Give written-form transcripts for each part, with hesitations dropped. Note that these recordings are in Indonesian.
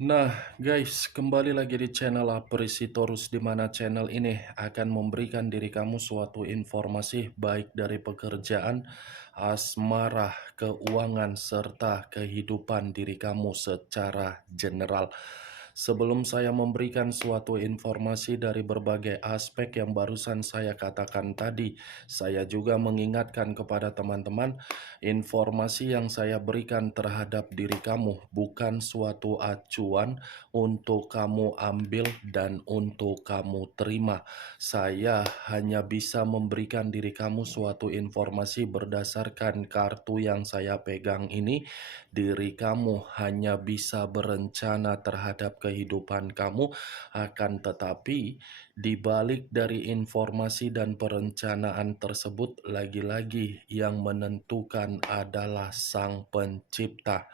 Nah, guys, kembali lagi di channel Apresitorus, di mana channel ini akan memberikan diri kamu suatu informasi baik dari pekerjaan, asmara, keuangan, serta kehidupan diri kamu secara general. Sebelum saya memberikan suatu informasi dari berbagai aspek yang barusan saya katakan tadi, saya juga mengingatkan kepada teman-teman, informasi yang saya berikan terhadap diri kamu bukan suatu acuan untuk kamu ambil dan untuk kamu terima. Saya hanya bisa memberikan diri kamu suatu informasi berdasarkan kartu yang saya pegang ini. Diri kamu hanya bisa berencana terhadap kehidupan kamu, akan tetapi di balik dari informasi dan perencanaan tersebut, lagi-lagi yang menentukan adalah Sang Pencipta.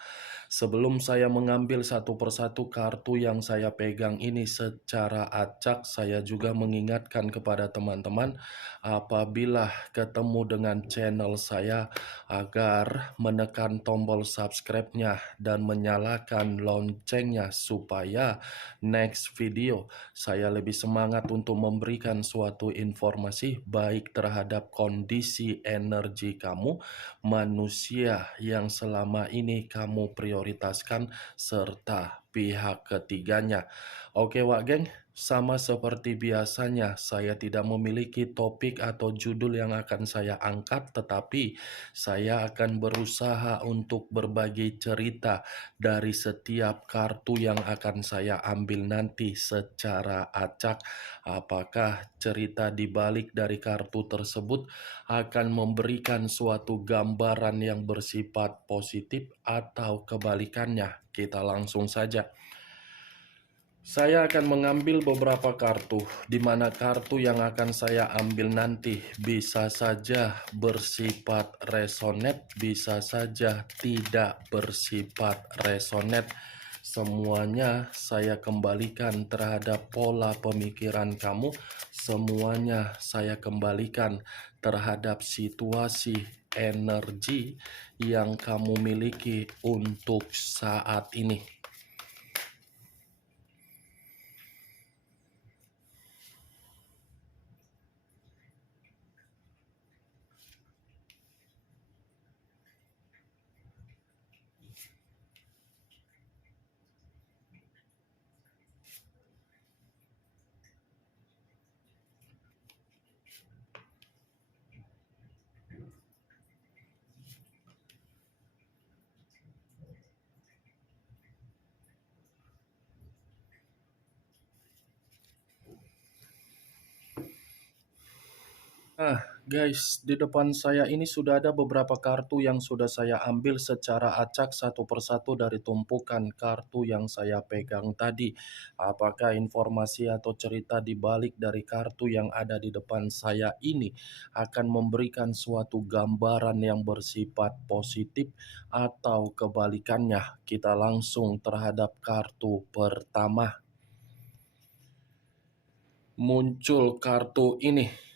Sebelum saya mengambil satu persatu kartu yang saya pegang ini secara acak, saya juga mengingatkan kepada teman-teman, apabila ketemu dengan channel saya, agar menekan tombol subscribe-nya dan menyalakan loncengnya supaya next video saya lebih semangat untuk memberikan suatu informasi baik terhadap kondisi energi kamu, manusia yang selama ini kamu prioritaskan, serta pihak ketiganya. Oke Wak Geng, sama seperti biasanya saya tidak memiliki topik atau judul yang akan saya angkat, tetapi saya akan berusaha untuk berbagi cerita dari setiap kartu yang akan saya ambil nanti secara acak. Apakah cerita di balik dari kartu tersebut akan memberikan suatu gambaran yang bersifat positif atau kebalikannya? Kita langsung saja. Saya akan mengambil beberapa kartu, di mana kartu yang akan saya ambil nanti bisa saja bersifat resonate, bisa saja tidak bersifat resonate. Semuanya saya kembalikan terhadap pola pemikiran kamu, semuanya saya kembalikan terhadap situasi energi yang kamu miliki untuk saat ini. Nah, guys, di depan saya ini sudah ada beberapa kartu yang sudah saya ambil secara acak satu persatu dari tumpukan kartu yang saya pegang tadi. Apakah informasi atau cerita di balik dari kartu yang ada di depan saya ini akan memberikan suatu gambaran yang bersifat positif atau kebalikannya? Kita langsung terhadap kartu pertama. Muncul kartu ini.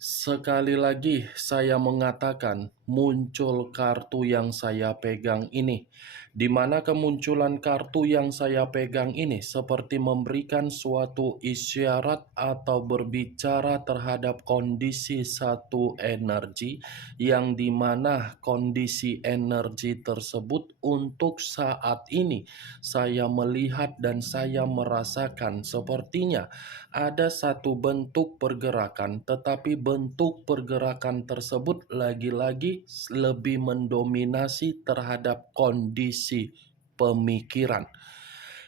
Sekali lagi saya mengatakan, muncul kartu yang saya pegang ini, di mana kemunculan kartu yang saya pegang ini seperti memberikan suatu isyarat atau berbicara terhadap kondisi satu energi, yang dimana kondisi energi tersebut untuk saat ini saya melihat dan saya merasakan sepertinya ada satu bentuk pergerakan, tetapi bentuk pergerakan tersebut lagi-lagi lebih mendominasi terhadap kondisi pemikiran.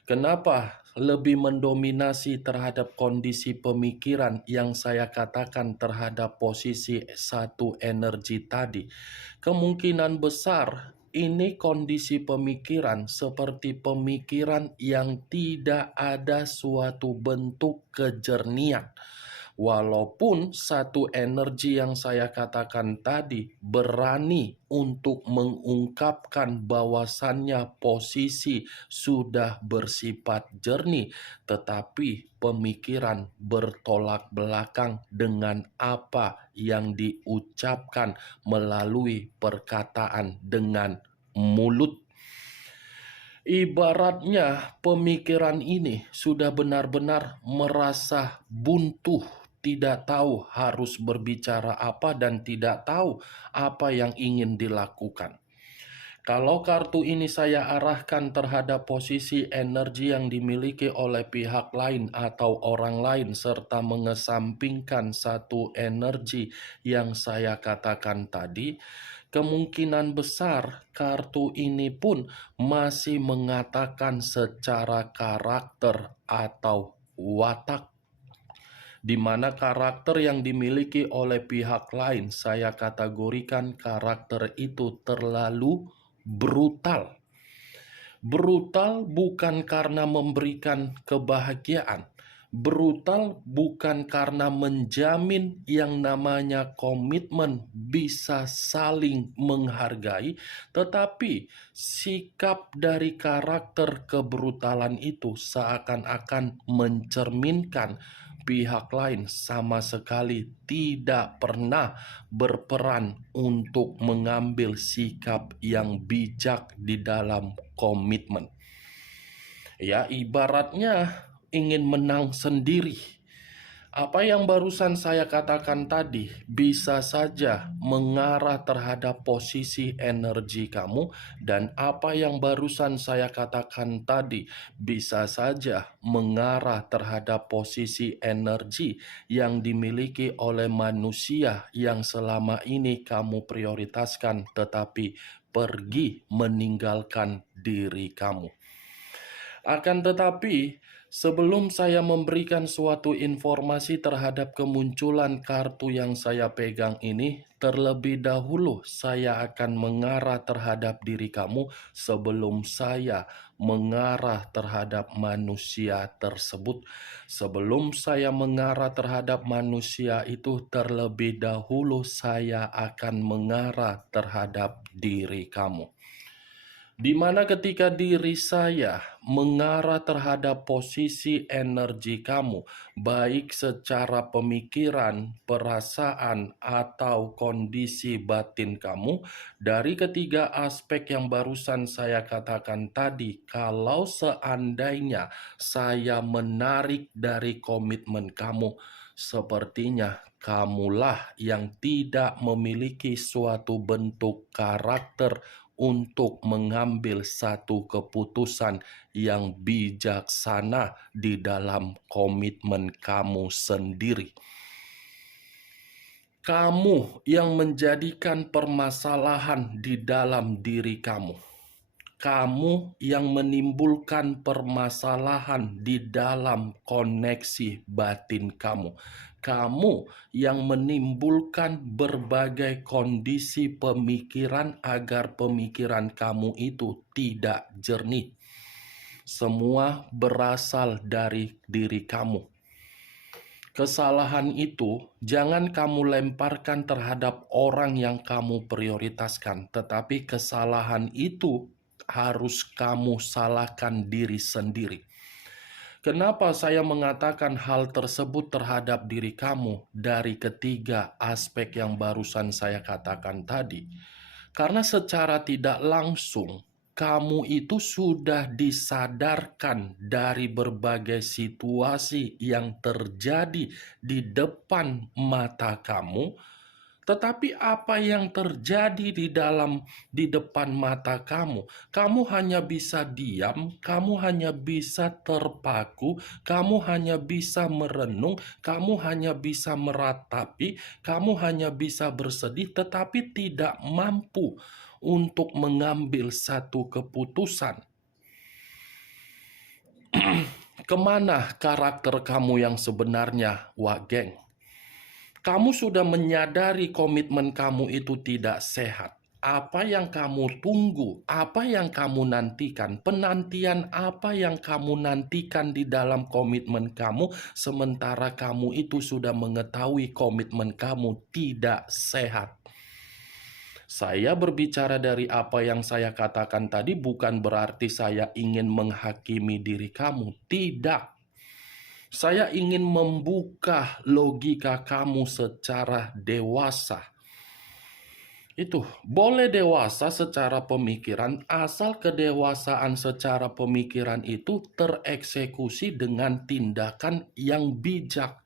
Kenapa lebih mendominasi terhadap kondisi pemikiran yang saya katakan terhadap posisi satu energi tadi? Kemungkinan besar ini kondisi pemikiran seperti pemikiran yang tidak ada suatu bentuk kejernihan. Walaupun satu energi yang saya katakan tadi berani untuk mengungkapkan bahwasannya posisi sudah bersifat jernih, tetapi pemikiran bertolak belakang dengan apa yang diucapkan melalui perkataan dengan mulut. Ibaratnya pemikiran ini sudah benar-benar merasa buntu, tidak tahu harus berbicara apa dan tidak tahu apa yang ingin dilakukan. Kalau kartu ini saya arahkan terhadap posisi energi yang dimiliki oleh pihak lain atau orang lain, serta mengesampingkan satu energi yang saya katakan tadi, kemungkinan besar kartu ini pun masih mengatakan secara karakter atau watak, di mana karakter yang dimiliki oleh pihak lain saya kategorikan karakter itu terlalu brutal. Brutal bukan karena memberikan kebahagiaan. Brutal bukan karena menjamin yang namanya komitmen bisa saling menghargai, tetapi sikap dari karakter kebrutalan itu seakan-akan mencerminkan pihak lain sama sekali tidak pernah berperan untuk mengambil sikap yang bijak di dalam komitmen. Ya, ibaratnya ingin menang sendiri. Apa yang barusan saya katakan tadi bisa saja mengarah terhadap posisi energi kamu, dan apa yang barusan saya katakan tadi bisa saja mengarah terhadap posisi energi yang dimiliki oleh manusia yang selama ini kamu prioritaskan tetapi pergi meninggalkan diri kamu. Akan tetapi, sebelum saya memberikan suatu informasi terhadap kemunculan kartu yang saya pegang ini, terlebih dahulu saya akan mengarah terhadap diri kamu sebelum saya mengarah terhadap manusia tersebut. Sebelum saya mengarah terhadap manusia itu, terlebih dahulu saya akan mengarah terhadap diri kamu. Di mana ketika diri saya mengarah terhadap posisi energi kamu, baik secara pemikiran, perasaan, atau kondisi batin kamu, dari ketiga aspek yang barusan saya katakan tadi, kalau seandainya saya menarik dari komitmen kamu, sepertinya kamulah yang tidak memiliki suatu bentuk karakter untuk mengambil satu keputusan yang bijaksana di dalam komitmen kamu sendiri. Kamu yang menjadikan permasalahan di dalam diri kamu. Kamu yang menimbulkan permasalahan di dalam koneksi batin kamu. Kamu yang menimbulkan berbagai kondisi pemikiran agar pemikiran kamu itu tidak jernih. Semua berasal dari diri kamu. Kesalahan itu jangan kamu lemparkan terhadap orang yang kamu prioritaskan, tetapi kesalahan itu harus kamu salahkan diri sendiri. Kenapa saya mengatakan hal tersebut terhadap diri kamu dari ketiga aspek yang barusan saya katakan tadi? Karena secara tidak langsung kamu itu sudah disadarkan dari berbagai situasi yang terjadi di depan mata kamu. Tetapi apa yang terjadi di depan mata kamu? Kamu hanya bisa diam, kamu hanya bisa terpaku, kamu hanya bisa merenung, kamu hanya bisa meratapi, kamu hanya bisa bersedih, tetapi tidak mampu untuk mengambil satu keputusan. Kemana karakter kamu yang sebenarnya, Wak Geng? Kamu sudah menyadari komitmen kamu itu tidak sehat. Apa yang kamu tunggu, apa yang kamu nantikan, penantian apa yang kamu nantikan di dalam komitmen kamu, sementara kamu itu sudah mengetahui komitmen kamu tidak sehat. Saya berbicara dari apa yang saya katakan tadi bukan berarti saya ingin menghakimi diri kamu, tidak. Saya ingin membuka logika kamu secara dewasa. Itu boleh dewasa secara pemikiran, asal kedewasaan secara pemikiran itu tereksekusi dengan tindakan yang bijak.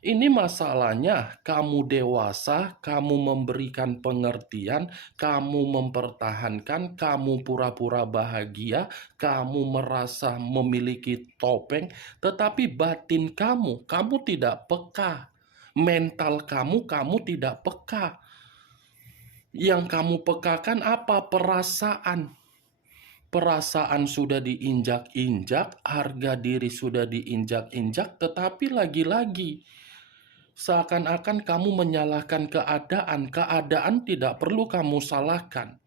Ini masalahnya, kamu dewasa, kamu memberikan pengertian, kamu mempertahankan, kamu pura-pura bahagia, kamu merasa memiliki topeng, tetapi batin kamu tidak peka. Mental kamu tidak peka. Yang kamu pekakan apa? Perasaan. Perasaan sudah diinjak-injak, harga diri sudah diinjak-injak, tetapi lagi-lagi seakan-akan kamu menyalahkan keadaan. Keadaan tidak perlu kamu salahkan.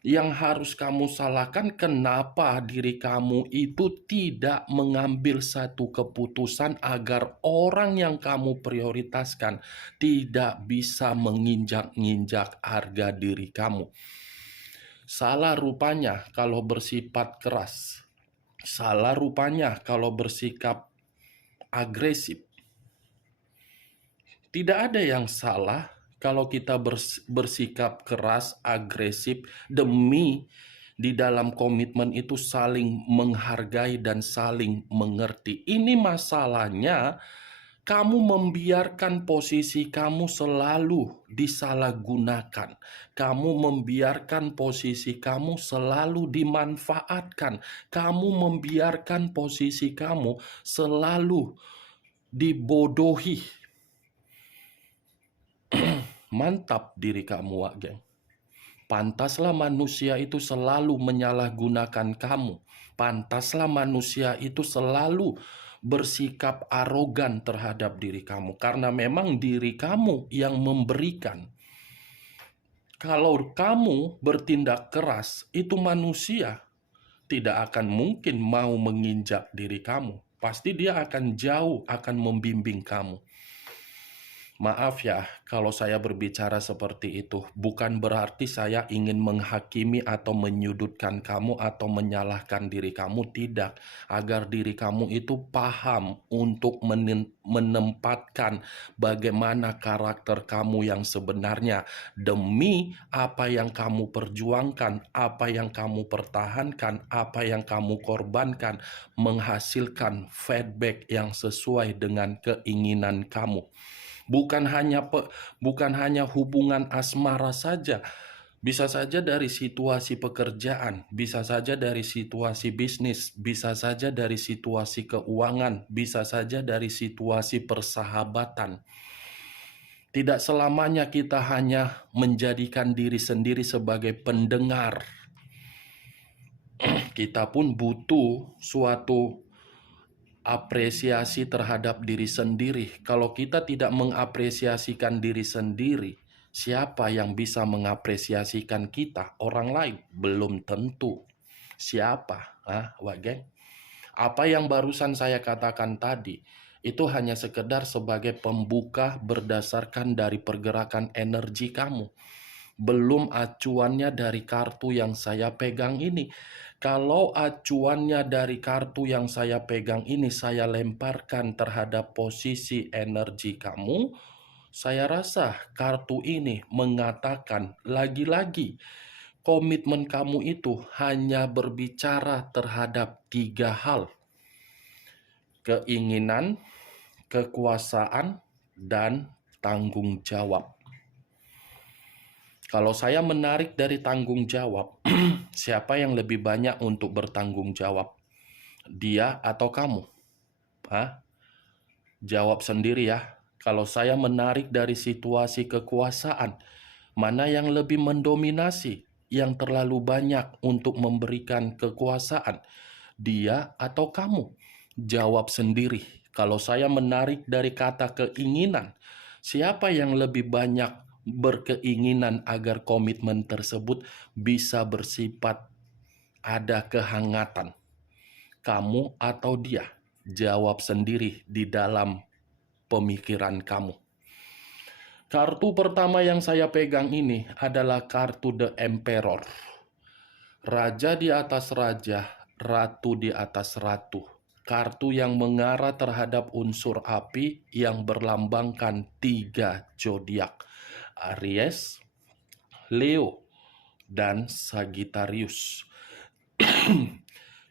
Yang harus kamu salahkan, kenapa diri kamu itu tidak mengambil satu keputusan agar orang yang kamu prioritaskan tidak bisa menginjak-injak harga diri kamu. Salah rupanya kalau bersifat keras. Salah rupanya kalau bersikap agresif. Tidak ada yang salah kalau kita bersikap keras, agresif, demi di dalam komitmen itu saling menghargai dan saling mengerti. Ini masalahnya, kamu membiarkan posisi kamu selalu disalahgunakan. Kamu membiarkan posisi kamu selalu dimanfaatkan. Kamu membiarkan posisi kamu selalu dibodohi. Mantap diri kamu, Wak Geng. Pantaslah manusia itu selalu menyalahgunakan kamu. Pantaslah manusia itu selalu bersikap arogan terhadap diri kamu. Karena memang diri kamu yang memberikan. Kalau kamu bertindak keras, itu manusia tidak akan mungkin mau menginjak diri kamu. Pasti dia akan jauh, akan membimbing kamu. Maaf ya, kalau saya berbicara seperti itu, bukan berarti saya ingin menghakimi atau menyudutkan kamu atau menyalahkan diri kamu, tidak. Agar diri kamu itu paham untuk menempatkan bagaimana karakter kamu yang sebenarnya demi apa yang kamu perjuangkan, apa yang kamu pertahankan, apa yang kamu korbankan, menghasilkan feedback yang sesuai dengan keinginan kamu. Bukan hanya hubungan asmara saja. Bisa saja dari situasi pekerjaan, bisa saja dari situasi bisnis, bisa saja dari situasi keuangan, bisa saja dari situasi persahabatan. Tidak selamanya kita hanya menjadikan diri sendiri sebagai pendengar. Kita pun butuh suatu apresiasi terhadap diri sendiri. Kalau kita tidak mengapresiasikan diri sendiri, siapa yang bisa mengapresiasikan kita? Orang lain? Belum tentu. Siapa? Wak Geng? Apa yang barusan saya katakan tadi, itu hanya sekedar sebagai pembuka berdasarkan dari pergerakan energi kamu. Belum acuannya dari kartu yang saya pegang ini. Kalau acuannya dari kartu yang saya pegang ini saya lemparkan terhadap posisi energi kamu, saya rasa kartu ini mengatakan lagi-lagi komitmen kamu itu hanya berbicara terhadap 3 hal. Keinginan, kekuasaan, dan tanggung jawab. Kalau saya menarik dari tanggung jawab, siapa yang lebih banyak untuk bertanggung jawab? Dia atau kamu? Jawab sendiri ya. Kalau saya menarik dari situasi kekuasaan, mana yang lebih mendominasi? Yang terlalu banyak untuk memberikan kekuasaan? Dia atau kamu? Jawab sendiri. Kalau saya menarik dari kata keinginan, siapa yang lebih banyak berkeinginan agar komitmen tersebut bisa bersifat ada kehangatan? Kamu atau dia? Jawab sendiri di dalam pemikiran kamu. Kartu pertama yang saya pegang ini adalah kartu The Emperor. Raja di atas raja, ratu di atas ratu. Kartu yang mengarah terhadap unsur api yang berlambangkan 3 zodiak. Aries, Leo, dan Sagittarius.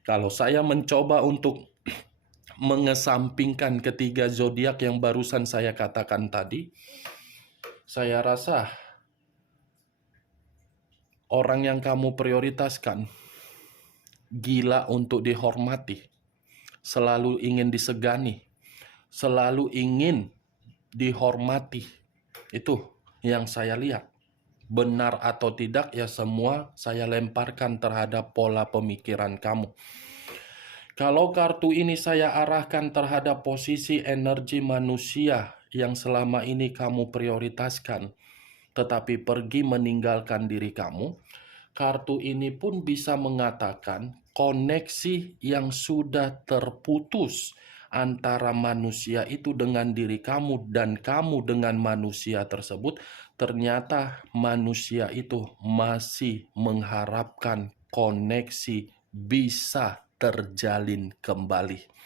Kalau saya mencoba untuk mengesampingkan ketiga zodiak yang barusan saya katakan tadi, saya rasa orang yang kamu prioritaskan gila untuk dihormati, selalu ingin disegani, selalu ingin dihormati. Itu yang saya lihat. Benar atau tidak, ya semua saya lemparkan terhadap pola pemikiran kamu. Kalau kartu ini saya arahkan terhadap posisi energi manusia yang selama ini kamu prioritaskan, tetapi pergi meninggalkan diri kamu, kartu ini pun bisa mengatakan koneksi yang sudah terputus antara manusia itu dengan diri kamu dan kamu dengan manusia tersebut, ternyata manusia itu masih mengharapkan koneksi bisa terjalin kembali.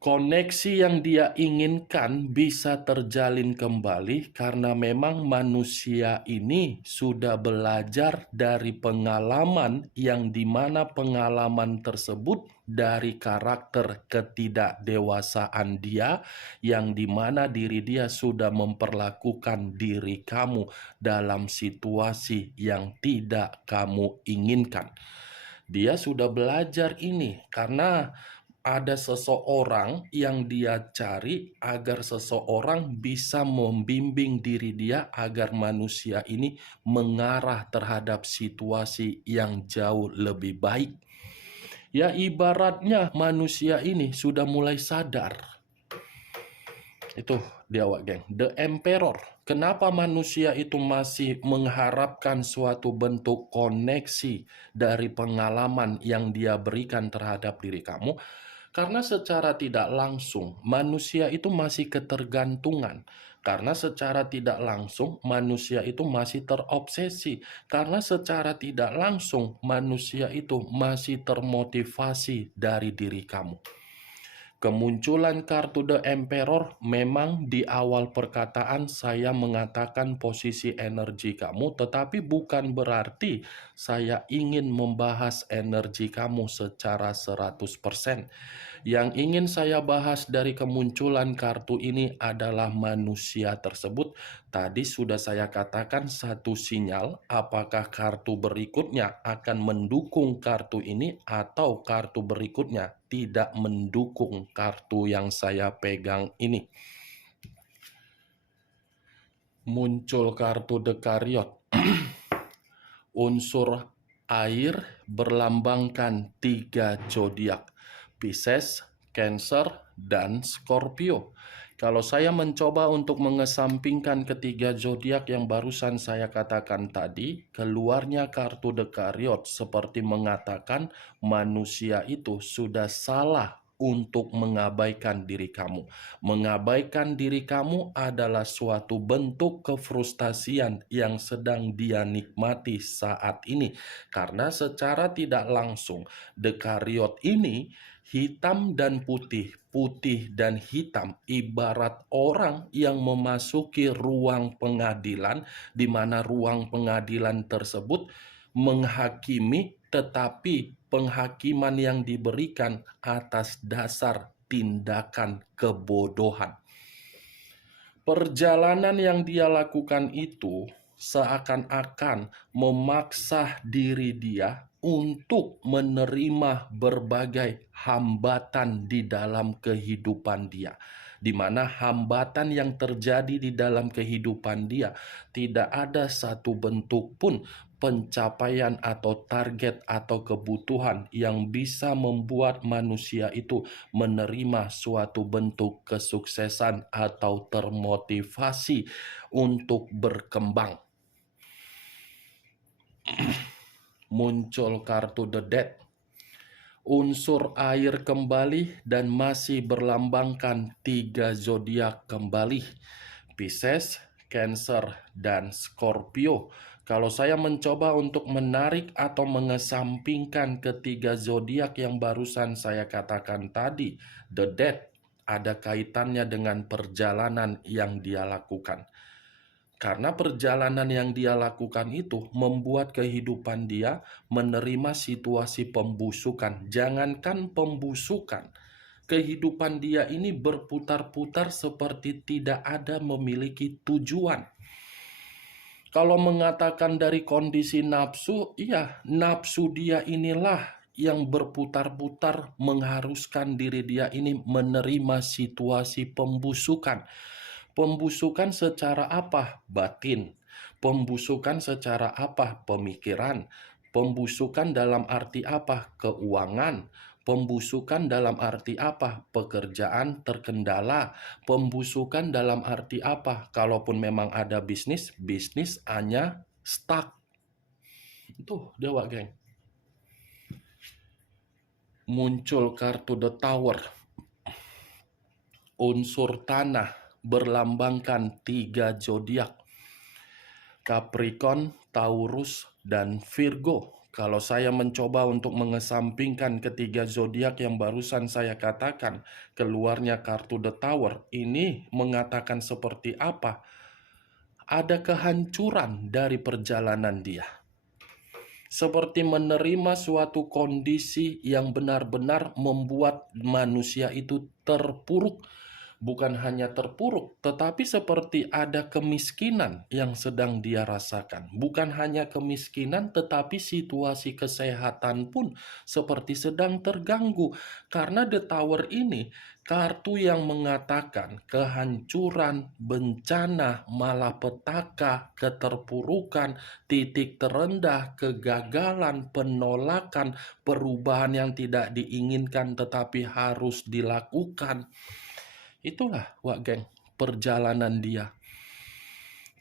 Koneksi yang dia inginkan bisa terjalin kembali karena memang manusia ini sudah belajar dari pengalaman yang dimana pengalaman tersebut dari karakter ketidakdewasaan dia, yang dimana diri dia sudah memperlakukan diri kamu dalam situasi yang tidak kamu inginkan. Dia sudah belajar ini karena ada seseorang yang dia cari agar seseorang bisa membimbing diri dia agar manusia ini mengarah terhadap situasi yang jauh lebih baik. Ya, ibaratnya manusia ini sudah mulai sadar. Itu dia, Wak Geng. The Emperor. Kenapa manusia itu masih mengharapkan suatu bentuk koneksi dari pengalaman yang dia berikan terhadap diri kamu? Karena secara tidak langsung manusia itu masih ketergantungan. Karena secara tidak langsung manusia itu masih terobsesi. Karena secara tidak langsung manusia itu masih termotivasi dari diri kamu. Kemunculan kartu The Emperor memang di awal perkataan saya mengatakan posisi energi kamu, tetapi bukan berarti saya ingin membahas energi kamu secara 100%. Yang ingin saya bahas dari kemunculan kartu ini adalah manusia tersebut. Tadi sudah saya katakan satu sinyal, apakah kartu berikutnya akan mendukung kartu ini atau kartu berikutnya tidak mendukung kartu yang saya pegang ini. Muncul kartu The Chariot. Unsur air berlambangkan 3 zodiak: Pisces, Cancer, dan Scorpio. Kalau saya mencoba untuk mengesampingkan ketiga zodiak yang barusan saya katakan tadi, keluarnya kartu The Chariot seperti mengatakan manusia itu sudah salah untuk mengabaikan diri kamu. Mengabaikan diri kamu adalah suatu bentuk kefrustasian yang sedang dia nikmati saat ini. Karena secara tidak langsung, The Chariot ini hitam dan putih, putih dan hitam, ibarat orang yang memasuki ruang pengadilan, di mana ruang pengadilan tersebut menghakimi, tetapi penghakiman yang diberikan atas dasar tindakan kebodohan. Perjalanan yang dia lakukan itu seakan-akan memaksa diri dia untuk menerima berbagai hambatan di dalam kehidupan dia, di mana hambatan yang terjadi di dalam kehidupan dia tidak ada satu bentuk pun pencapaian atau target atau kebutuhan yang bisa membuat manusia itu menerima suatu bentuk kesuksesan atau termotivasi untuk berkembang. Muncul kartu The Death. Unsur air kembali dan masih berlambangkan 3 zodiak kembali: Pisces, Cancer, dan Scorpio. Kalau saya mencoba untuk menarik atau mengesampingkan ketiga zodiak yang barusan saya katakan tadi, The Death ada kaitannya dengan perjalanan yang dia lakukan. Karena perjalanan yang dia lakukan itu membuat kehidupan dia menerima situasi pembusukan. Jangankan pembusukan, kehidupan dia ini berputar-putar seperti tidak ada memiliki tujuan. Kalau mengatakan dari kondisi nafsu, iya, nafsu dia inilah yang berputar-putar mengharuskan diri dia ini menerima situasi pembusukan. Pembusukan secara apa? Batin. Pembusukan secara apa? Pemikiran. Pembusukan dalam arti apa? Keuangan. Pembusukan dalam arti apa? Pekerjaan terkendala. Pembusukan dalam arti apa? Kalaupun memang ada bisnis, bisnis hanya stuck. Itu dewa, geng. Muncul kartu The Tower. Unsur tanah berlambangkan 3 zodiak. Capricorn, Taurus, dan Virgo. Kalau saya mencoba untuk mengesampingkan ketiga zodiak yang barusan saya katakan, keluarnya kartu The Tower, ini mengatakan seperti apa? Ada kehancuran dari perjalanan dia. Seperti menerima suatu kondisi yang benar-benar membuat manusia itu terpuruk. Bukan hanya terpuruk, tetapi seperti ada kemiskinan yang sedang dia rasakan. Bukan hanya kemiskinan, tetapi situasi kesehatan pun seperti sedang terganggu. Karena The Tower ini kartu yang mengatakan kehancuran, bencana, malapetaka, keterpurukan, titik terendah, kegagalan, penolakan, perubahan yang tidak diinginkan tetapi harus dilakukan. Itulah, Wak Geng, perjalanan dia.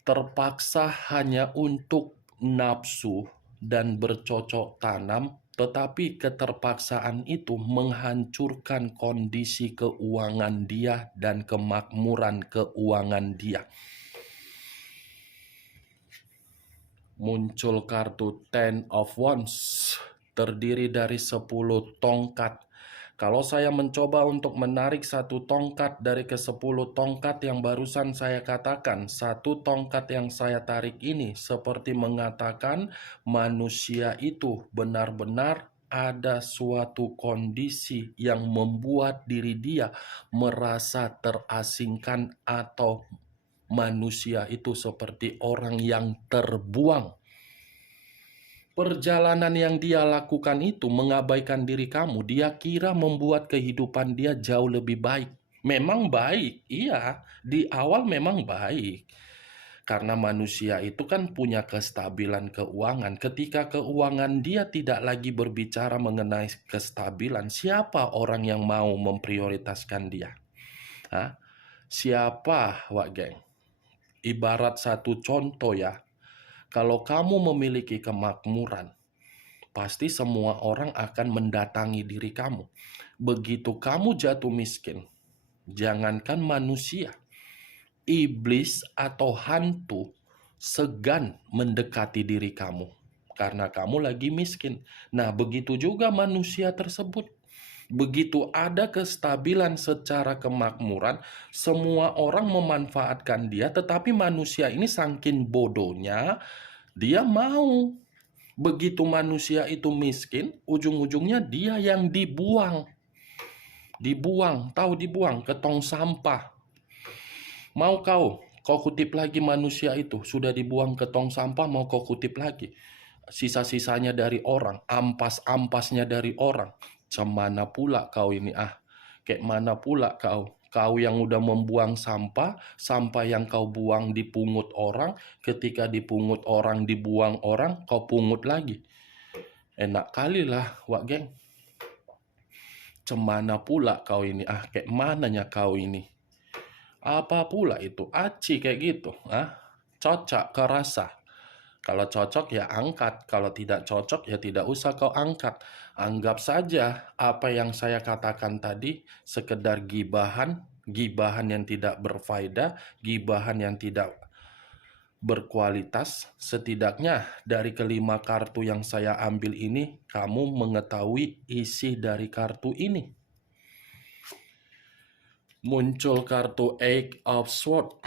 Terpaksa hanya untuk nafsu dan bercocok tanam, tetapi keterpaksaan itu menghancurkan kondisi keuangan dia dan kemakmuran keuangan dia. Muncul kartu Ten of Wands, terdiri dari 10 tongkat. Kalau saya mencoba untuk menarik satu tongkat dari ke-10 tongkat yang barusan saya katakan, satu tongkat yang saya tarik ini seperti mengatakan manusia itu benar-benar ada suatu kondisi yang membuat diri dia merasa terasingkan atau manusia itu seperti orang yang terbuang. Perjalanan yang dia lakukan itu mengabaikan diri kamu. Dia kira membuat kehidupan dia jauh lebih baik. Memang baik, iya. Di awal memang baik. Karena manusia itu kan punya kestabilan keuangan. Ketika keuangan dia tidak lagi berbicara mengenai kestabilan, siapa orang yang mau memprioritaskan dia? Hah? Siapa, Wak Geng? Ibarat satu contoh ya. Kalau kamu memiliki kemakmuran, pasti semua orang akan mendatangi diri kamu. Begitu kamu jatuh miskin, jangankan manusia, iblis atau hantu segan mendekati diri kamu karena kamu lagi miskin. Nah, begitu juga manusia tersebut. Begitu ada kestabilan secara kemakmuran, semua orang memanfaatkan dia, tetapi manusia ini saking bodohnya, dia mau. Begitu manusia itu miskin, ujung-ujungnya dia yang dibuang. Dibuang, tahu dibuang ke tong sampah. Mau kau kutip lagi manusia itu, sudah dibuang ke tong sampah, mau kau kutip lagi. Sisa-sisanya dari orang, ampas-ampasnya dari orang. Cemana pula kau ini kayak mana pula kau? Kau yang udah membuang sampah, sampah yang kau buang dipungut orang, ketika dipungut orang, dibuang orang, kau pungut lagi. Enak kali lah, Wak Geng. Cemana pula kau ini kayak mananya kau ini? Apa pula itu? Aci kayak gitu, cocok ke rasa. Kalau cocok ya angkat, kalau tidak cocok ya tidak usah kau angkat. Anggap saja apa yang saya katakan tadi sekedar gibahan, gibahan yang tidak berfaedah, gibahan yang tidak berkualitas. Setidaknya dari kelima kartu yang saya ambil ini, kamu mengetahui isi dari kartu ini. Muncul kartu Eight of Swords,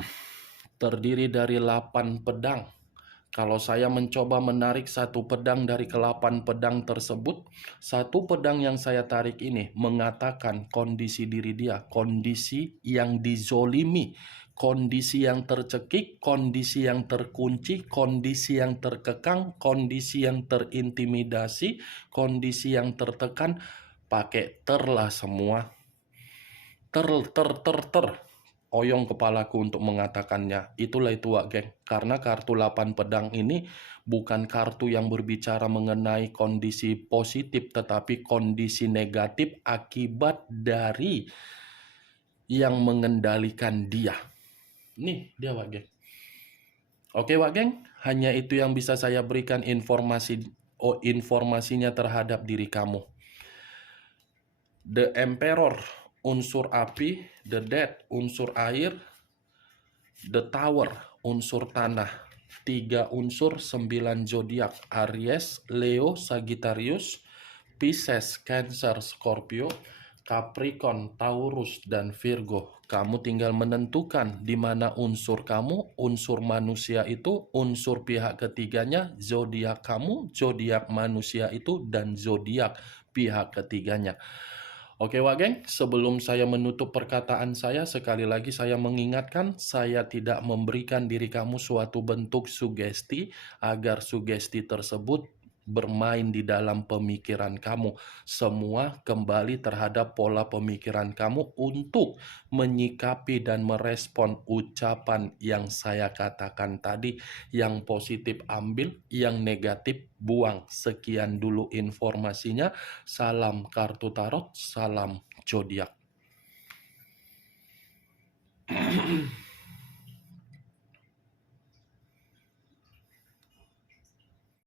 terdiri dari 8 pedang. Kalau saya mencoba menarik satu pedang dari ke-8 pedang tersebut, satu pedang yang saya tarik ini mengatakan kondisi diri dia, kondisi yang dizolimi, kondisi yang tercekik, kondisi yang terkunci, kondisi yang terkekang, kondisi yang terintimidasi, kondisi yang tertekan, pakai terlah semua. Ter. Oyong kepalaku untuk mengatakannya. Itulah itu, Wak Geng. Karena kartu 8 pedang ini bukan kartu yang berbicara mengenai kondisi positif, tetapi kondisi negatif akibat dari yang mengendalikan dia. Nih, dia, Wak Geng. Oke, Wak Geng. Hanya itu yang bisa saya berikan informasinya terhadap diri kamu. The Emperor, unsur api. The Death, unsur air. The Tower, unsur tanah. 3 unsur, 9 zodiak: Aries, Leo, Sagittarius, Pisces, Cancer, Scorpio, Capricorn, Taurus, dan Virgo. Kamu tinggal menentukan di mana unsur kamu, unsur manusia itu, unsur pihak ketiganya, zodiak kamu, zodiak manusia itu, dan zodiak pihak ketiganya. Oke, Wak Geng, sebelum saya menutup perkataan saya, sekali lagi saya mengingatkan, saya tidak memberikan diri kamu suatu bentuk sugesti agar sugesti tersebut bermain di dalam pemikiran kamu. Semua kembali terhadap pola pemikiran kamu untuk menyikapi dan merespon ucapan yang saya katakan tadi. Yang positif ambil, yang negatif buang. Sekian dulu informasinya. Salam kartu tarot, salam zodiak.